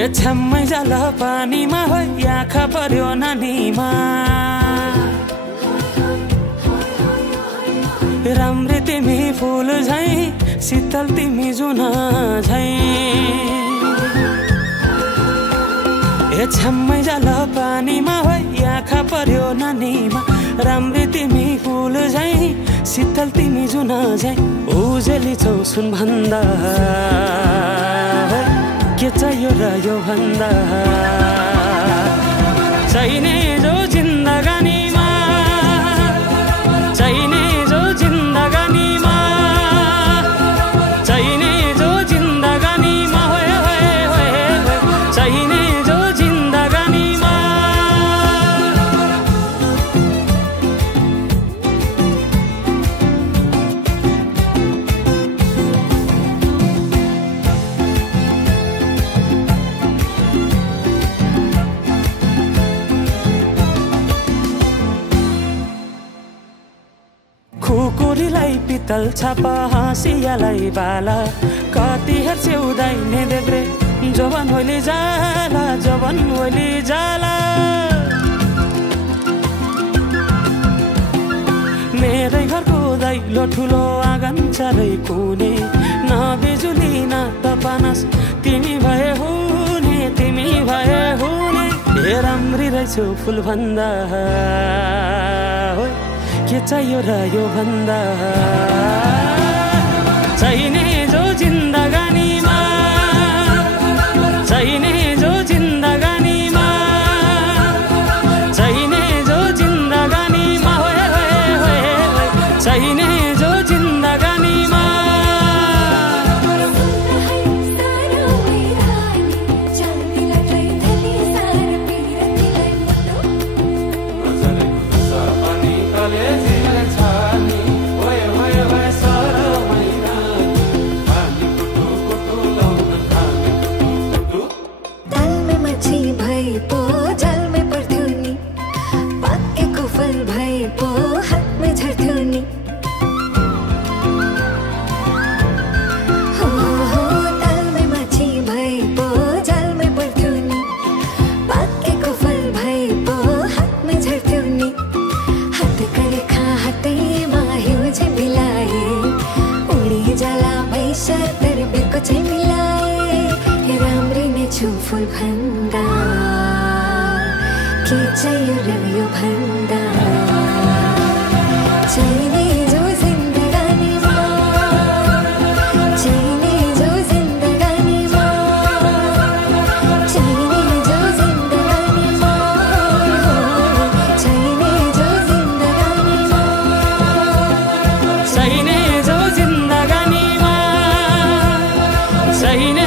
ए छ्याम्मै जाल पानीमा हो आँखा पर्यो नानीमा राम्री तिमी फुल झैं शीतल तिमी जुन झैं ए छ्याम्मै जाल पानीमा हो आँखा पर्यो नानीमा राम्री तिमी फुल झैं शीतल तिमी जुन झैं उजेली छौ सुन भन्दा के चाहियो र यो भन्दा चाहिने जो जिन्दगानीमा चाहिने जो जिन्दगानीमा चाहिने जो जिन्दगानीमा होए होए होए चाहिने जो जिन्दगानीमा खुकुरीलाई पितल छापा हाँसियालाई बाला कति हेर्छौ दाइने देब्रे जवन होली जाला जवन होली जाला मेरै घरको दैलो ठुलो आँगन चारै कुने न बिजुली न त पानस तिमी भए हुने तिमी भए हुने ए राम्री रहेछौ फुल भन्दा के चाहियो र यो भन्दा चाहिने जो जिन्दगानीमा चाहिने जो जिन्दगानीमा चाहिने जो जिन्दगानीमा होए होए होए चाहिने जो जिन्दगानीमा फुल भन्दा के चाहियो र यो भन्दा चाहिने जो जिन्दगानीमा चाहिने जो जिन्दगानीमा चाहिने जो जिन्दगानीमा चाहिने जो जिन्दगानीमा चाहिने जो जिन्दगानीमा चाहिने